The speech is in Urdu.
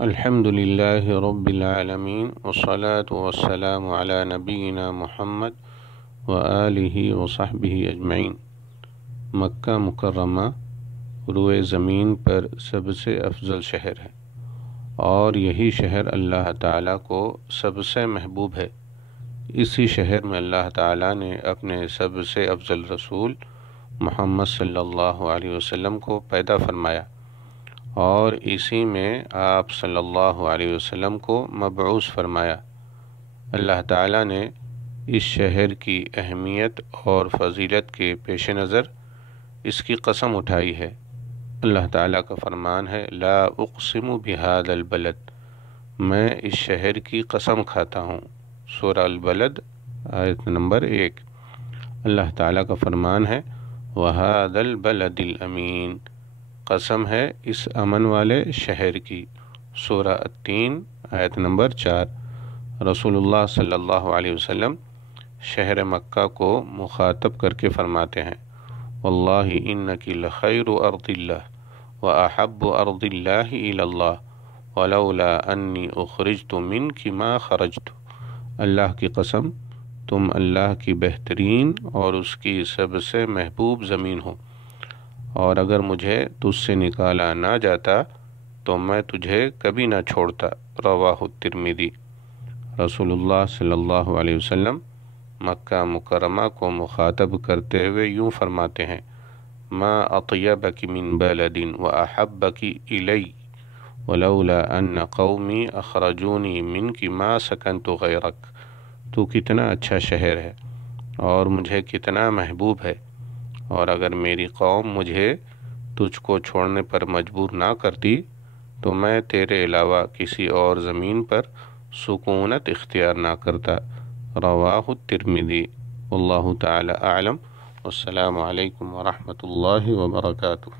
الحمد للہ رب العالمین والصلاة والسلام علی نبینا محمد وآلہ وصحبہ اجمعین۔ مکہ مکرمہ روئے زمین پر سب سے افضل شہر ہے، اور یہی شہر اللہ تعالیٰ کو سب سے محبوب ہے۔ اسی شہر میں اللہ تعالیٰ نے اپنے سب سے افضل رسول محمد صلی اللہ علیہ وسلم کو پیدا فرمایا، اور اسی میں آپ صلی اللہ علیہ وسلم کو مبعوث فرمایا۔ اللہ تعالیٰ نے اس شہر کی اہمیت اور فضیلت کے پیش نظر اس کی قسم اٹھائی ہے۔ اللہ تعالیٰ کا فرمان ہے، لا اقسم بہذا البلد، میں اس شہر کی قسم کھاتا ہوں۔ سورہ البلد آیت نمبر 1۔ اللہ تعالیٰ کا فرمان ہے، وَهَذَا الْبَلَدِ الْأَمِينَ، قسم ہے اس امن والے شہر کی۔ سورہ التین آیت نمبر 4۔ رسول اللہ صلی اللہ علیہ وسلم شہر مکہ کو مخاطب کر کے فرماتے ہیں، واللہ انکی لخیر ارض اللہ واحب ارض اللہ الی اللہ ولولا انی اخرجت منک ما خرجت۔ اللہ کی قسم، تم اللہ کی بہترین اور اس کی سب سے محبوب زمین ہو، اور اگر مجھے تجھ سے نکالا نہ جاتا تو میں تجھے کبھی نہ چھوڑتا۔ رواہ الترمذی۔ رسول اللہ صلی اللہ علیہ وسلم مکہ مکرمہ کو مخاطب کرتے ہوئے یوں فرماتے ہیں، ما اطیبک من بلد واحبک الی ولولا ان قومی اخرجونی منک ما سکنت غیرک۔ تو کتنا اچھا شہر ہے اور مجھے کتنا محبوب ہے، اور اگر میری قوم مجھے تجھ کو چھوڑنے پر مجبور نہ کرتی تو میں تیرے علاوہ کسی اور زمین پر سکونت اختیار نہ کرتا۔ رواہ الترمذی۔ واللہ تعالی اعلم، والسلام علیکم ورحمۃ اللہ وبرکاتہ۔